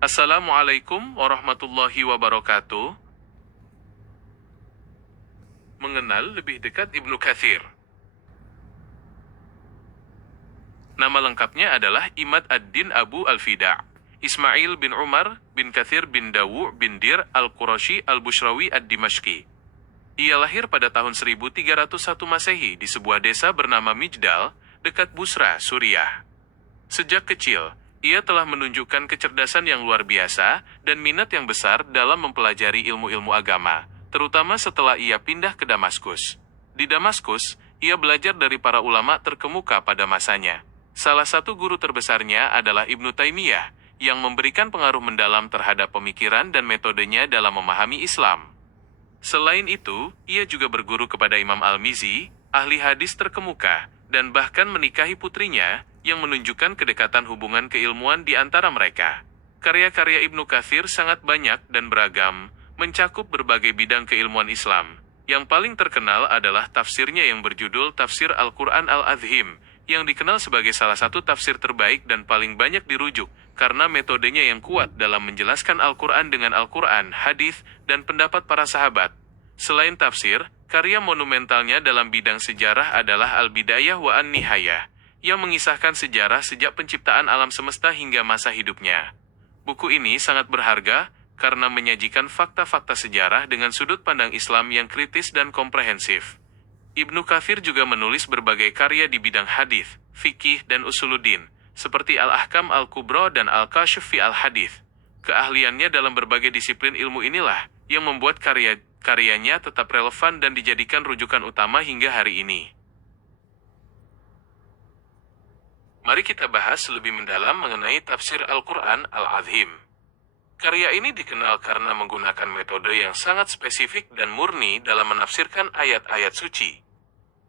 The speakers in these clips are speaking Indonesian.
Assalamualaikum warahmatullahi wabarakatuh. Mengenal lebih dekat Ibnu Katsir. Nama lengkapnya adalah Imad ad-Din Abu al-Fida' Ismail bin Umar bin Katsir bin Dawu' bin Dir al-Qurashi al-Bushrawi ad-Dimashqi. Ia lahir pada tahun 1301 Masehi di sebuah desa bernama Mijdal, dekat Busra, Suriah. Sejak kecil, ia telah menunjukkan kecerdasan yang luar biasa dan minat yang besar dalam mempelajari ilmu-ilmu agama, terutama setelah ia pindah ke Damaskus. Di Damaskus, ia belajar dari para ulama terkemuka pada masanya. Salah satu guru terbesarnya adalah Ibnu Taimiyah, yang memberikan pengaruh mendalam terhadap pemikiran dan metodenya dalam memahami Islam. Selain itu, ia juga berguru kepada Imam Al-Mizi, ahli hadis terkemuka, dan bahkan menikahi putrinya, yang menunjukkan kedekatan hubungan keilmuan di antara mereka. Karya-karya Ibnu Katsir sangat banyak dan beragam, mencakup berbagai bidang keilmuan Islam. Yang paling terkenal adalah tafsirnya yang berjudul Tafsir Al-Quran Al-Azhim, yang dikenal sebagai salah satu tafsir terbaik dan paling banyak dirujuk, karena metodenya yang kuat dalam menjelaskan Al-Quran dengan Al-Quran, hadis, dan pendapat para sahabat. Selain tafsir, karya monumentalnya dalam bidang sejarah adalah Al-Bidayah wa An-Nihayah, yang mengisahkan sejarah sejak penciptaan alam semesta hingga masa hidupnya. Buku ini sangat berharga, karena menyajikan fakta-fakta sejarah dengan sudut pandang Islam yang kritis dan komprehensif. Ibnu Katsir juga menulis berbagai karya di bidang hadis, fikih, dan usuluddin, seperti Al-Ahkam Al-Kubra dan Al-Kashf fi Al-Hadits. Keahliannya dalam berbagai disiplin ilmu inilah yang membuat karyanya tetap relevan dan dijadikan rujukan utama hingga hari ini. Mari kita bahas lebih mendalam mengenai tafsir Al-Quran Al-Azhim. Karya ini dikenal karena menggunakan metode yang sangat spesifik dan murni dalam menafsirkan ayat-ayat suci.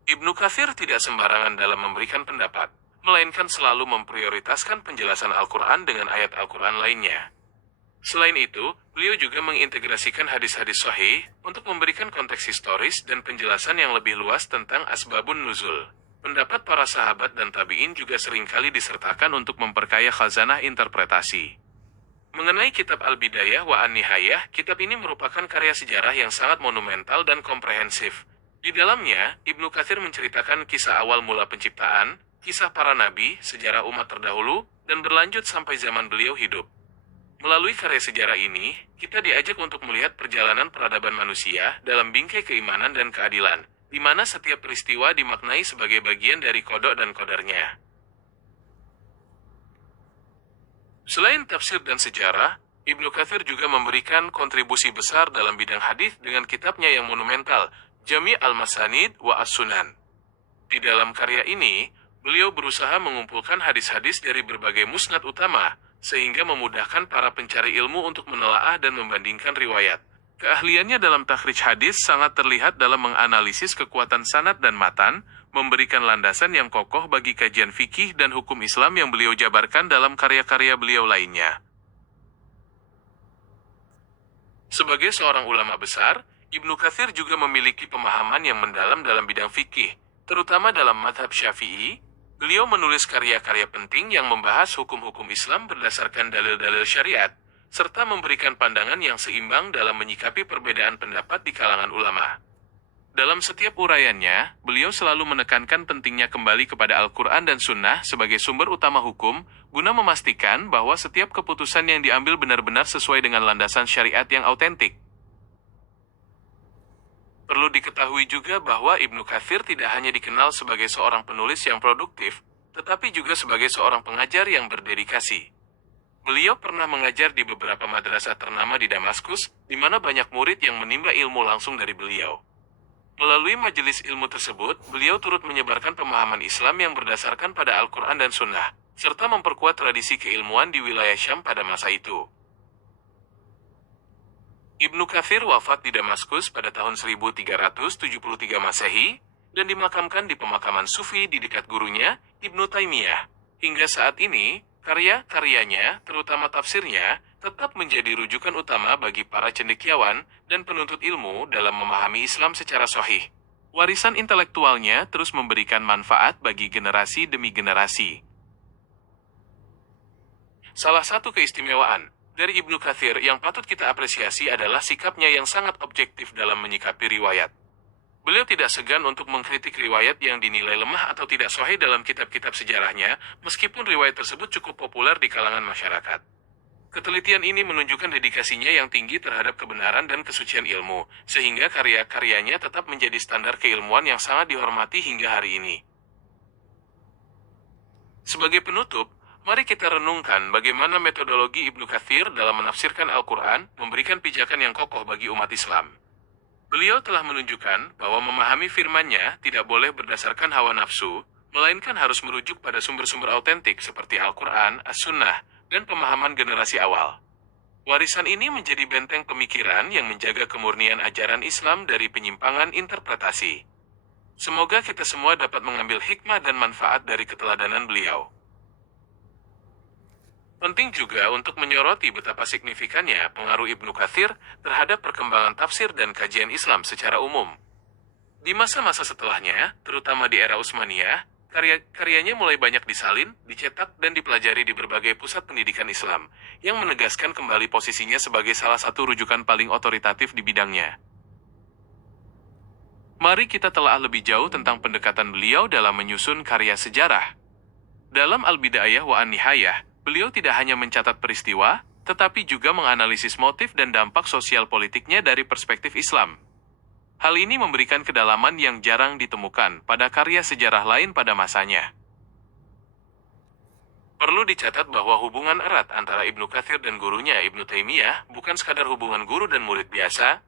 Ibnu Katsir tidak sembarangan dalam memberikan pendapat, melainkan selalu memprioritaskan penjelasan Al-Quran dengan ayat Al-Quran lainnya. Selain itu, beliau juga mengintegrasikan hadis-hadis sahih untuk memberikan konteks historis dan penjelasan yang lebih luas tentang asbabun nuzul. Pendapat para sahabat dan tabi'in juga seringkali disertakan untuk memperkaya khazanah interpretasi. Mengenai kitab Al-Bidayah wa An-Nihayah, kitab ini merupakan karya sejarah yang sangat monumental dan komprehensif. Di dalamnya, Ibnu Katsir menceritakan kisah awal mula penciptaan, kisah para nabi, sejarah umat terdahulu, dan berlanjut sampai zaman beliau hidup. Melalui karya sejarah ini, kita diajak untuk melihat perjalanan peradaban manusia dalam bingkai keimanan dan keadilan, di mana setiap peristiwa dimaknai sebagai bagian dari qada dan qadarnya. Selain tafsir dan sejarah, Ibnu Katsir juga memberikan kontribusi besar dalam bidang hadis dengan kitabnya yang monumental, Jami' al-Masanid wa As-Sunan. Di dalam karya ini, beliau berusaha mengumpulkan hadis-hadis dari berbagai musnad utama, sehingga memudahkan para pencari ilmu untuk menelaah dan membandingkan riwayat. Keahliannya dalam takhrij hadis sangat terlihat dalam menganalisis kekuatan sanad dan matan, memberikan landasan yang kokoh bagi kajian fikih dan hukum Islam yang beliau jabarkan dalam karya-karya beliau lainnya. Sebagai seorang ulama besar, Ibnu Katsir juga memiliki pemahaman yang mendalam dalam bidang fikih, terutama dalam mazhab Syafi'i. Beliau menulis karya-karya penting yang membahas hukum-hukum Islam berdasarkan dalil-dalil syariat, serta memberikan pandangan yang seimbang dalam menyikapi perbedaan pendapat di kalangan ulama. Dalam setiap uraiannya, beliau selalu menekankan pentingnya kembali kepada Al-Quran dan Sunnah sebagai sumber utama hukum, guna memastikan bahwa setiap keputusan yang diambil benar-benar sesuai dengan landasan syariat yang autentik. Perlu diketahui juga bahwa Ibnu Katsir tidak hanya dikenal sebagai seorang penulis yang produktif, tetapi juga sebagai seorang pengajar yang berdedikasi. Beliau pernah mengajar di beberapa madrasah ternama di Damaskus, di mana banyak murid yang menimba ilmu langsung dari beliau. Melalui majelis ilmu tersebut, beliau turut menyebarkan pemahaman Islam yang berdasarkan pada Al-Quran dan Sunnah, serta memperkuat tradisi keilmuan di wilayah Syam pada masa itu. Ibnu Katsir wafat di Damaskus pada tahun 1373 Masehi, dan dimakamkan di pemakaman Sufi di dekat gurunya, Ibnu Taimiyah. Hingga saat ini, karya-karyanya, terutama tafsirnya, tetap menjadi rujukan utama bagi para cendekiawan dan penuntut ilmu dalam memahami Islam secara sahih. Warisan intelektualnya terus memberikan manfaat bagi generasi demi generasi. Salah satu keistimewaan Dari Ibnu Katsir yang patut kita apresiasi adalah sikapnya yang sangat objektif dalam menyikapi riwayat. Beliau tidak segan untuk mengkritik riwayat yang dinilai lemah atau tidak sahih dalam kitab-kitab sejarahnya, meskipun riwayat tersebut cukup populer di kalangan masyarakat. Ketelitian ini menunjukkan dedikasinya yang tinggi terhadap kebenaran dan kesucian ilmu, sehingga karya-karyanya tetap menjadi standar keilmuan yang sangat dihormati hingga hari ini. Sebagai penutup, mari kita renungkan bagaimana metodologi Ibnu Katsir dalam menafsirkan Al-Quran memberikan pijakan yang kokoh bagi umat Islam. Beliau telah menunjukkan bahwa memahami firman-Nya tidak boleh berdasarkan hawa nafsu, melainkan harus merujuk pada sumber-sumber autentik seperti Al-Quran, As-Sunnah, dan pemahaman generasi awal. Warisan ini menjadi benteng pemikiran yang menjaga kemurnian ajaran Islam dari penyimpangan interpretasi. Semoga kita semua dapat mengambil hikmah dan manfaat dari keteladanan beliau. Penting juga untuk menyoroti betapa signifikannya pengaruh Ibnu Katsir terhadap perkembangan tafsir dan kajian Islam secara umum. Di masa-masa setelahnya, terutama di era Utsmaniyah, karyanya mulai banyak disalin, dicetak, dan dipelajari di berbagai pusat pendidikan Islam, yang menegaskan kembali posisinya sebagai salah satu rujukan paling otoritatif di bidangnya. Mari kita telah lebih jauh tentang pendekatan beliau dalam menyusun karya sejarah. Dalam Al-Bidayah wa An-Nihayah, beliau tidak hanya mencatat peristiwa, tetapi juga menganalisis motif dan dampak sosial politiknya dari perspektif Islam. Hal ini memberikan kedalaman yang jarang ditemukan pada karya sejarah lain pada masanya. Perlu dicatat bahwa hubungan erat antara Ibnu Katsir dan gurunya Ibnu Taimiyah bukan sekadar hubungan guru dan murid biasa.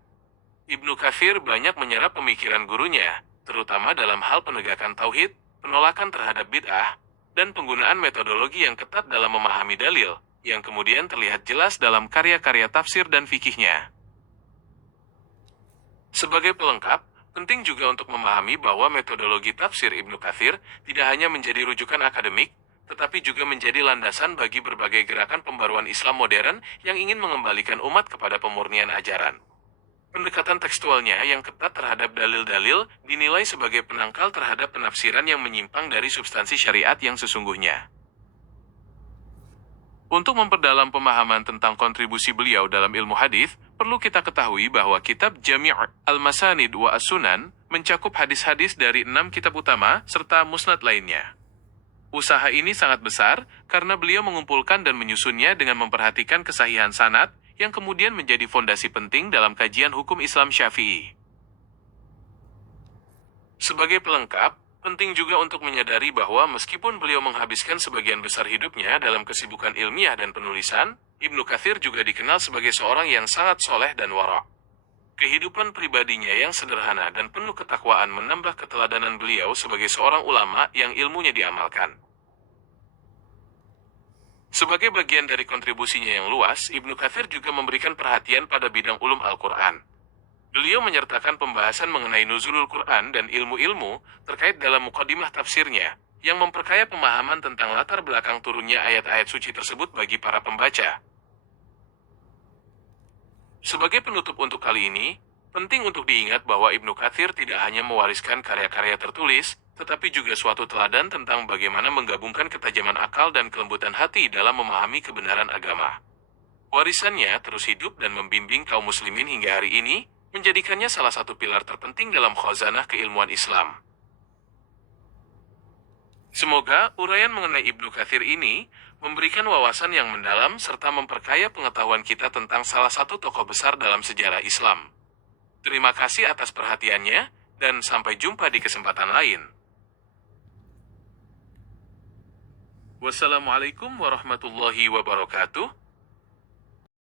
Ibnu Katsir banyak menyerap pemikiran gurunya, terutama dalam hal penegakan tauhid, penolakan terhadap bid'ah, dan penggunaan metodologi yang ketat dalam memahami dalil, yang kemudian terlihat jelas dalam karya-karya tafsir dan fikihnya. Sebagai pelengkap, penting juga untuk memahami bahwa metodologi tafsir Ibnu Katsir tidak hanya menjadi rujukan akademik, tetapi juga menjadi landasan bagi berbagai gerakan pembaruan Islam modern yang ingin mengembalikan umat kepada pemurnian ajaran. Pendekatan tekstualnya yang ketat terhadap dalil-dalil dinilai sebagai penangkal terhadap penafsiran yang menyimpang dari substansi syariat yang sesungguhnya. Untuk memperdalam pemahaman tentang kontribusi beliau dalam ilmu hadis, perlu kita ketahui bahwa kitab Jami' al-Masanid wa As-Sunan mencakup hadis-hadis dari 6 kitab utama serta musnad lainnya. Usaha ini sangat besar karena beliau mengumpulkan dan menyusunnya dengan memperhatikan kesahihan sanad, yang kemudian menjadi fondasi penting dalam kajian hukum Islam Syafi'i. Sebagai pelengkap, penting juga untuk menyadari bahwa meskipun beliau menghabiskan sebagian besar hidupnya dalam kesibukan ilmiah dan penulisan, Ibnu Katsir juga dikenal sebagai seorang yang sangat soleh dan wara'. Kehidupan pribadinya yang sederhana dan penuh ketakwaan menambah keteladanan beliau sebagai seorang ulama yang ilmunya diamalkan. Sebagai bagian dari kontribusinya yang luas, Ibnu Katsir juga memberikan perhatian pada bidang ulum Al-Quran. Beliau menyertakan pembahasan mengenai nuzulul Quran dan ilmu-ilmu terkait dalam mukadimah tafsirnya, yang memperkaya pemahaman tentang latar belakang turunnya ayat-ayat suci tersebut bagi para pembaca. Sebagai penutup untuk kali ini, penting untuk diingat bahwa Ibnu Katsir tidak hanya mewariskan karya-karya tertulis, tetapi juga suatu teladan tentang bagaimana menggabungkan ketajaman akal dan kelembutan hati dalam memahami kebenaran agama. Warisannya terus hidup dan membimbing kaum muslimin hingga hari ini, menjadikannya salah satu pilar terpenting dalam khazanah keilmuan Islam. Semoga uraian mengenai Ibnu Katsir ini memberikan wawasan yang mendalam serta memperkaya pengetahuan kita tentang salah satu tokoh besar dalam sejarah Islam. Terima kasih atas perhatiannya, dan sampai jumpa di kesempatan lain. Wassalamualaikum warahmatullahi wabarakatuh.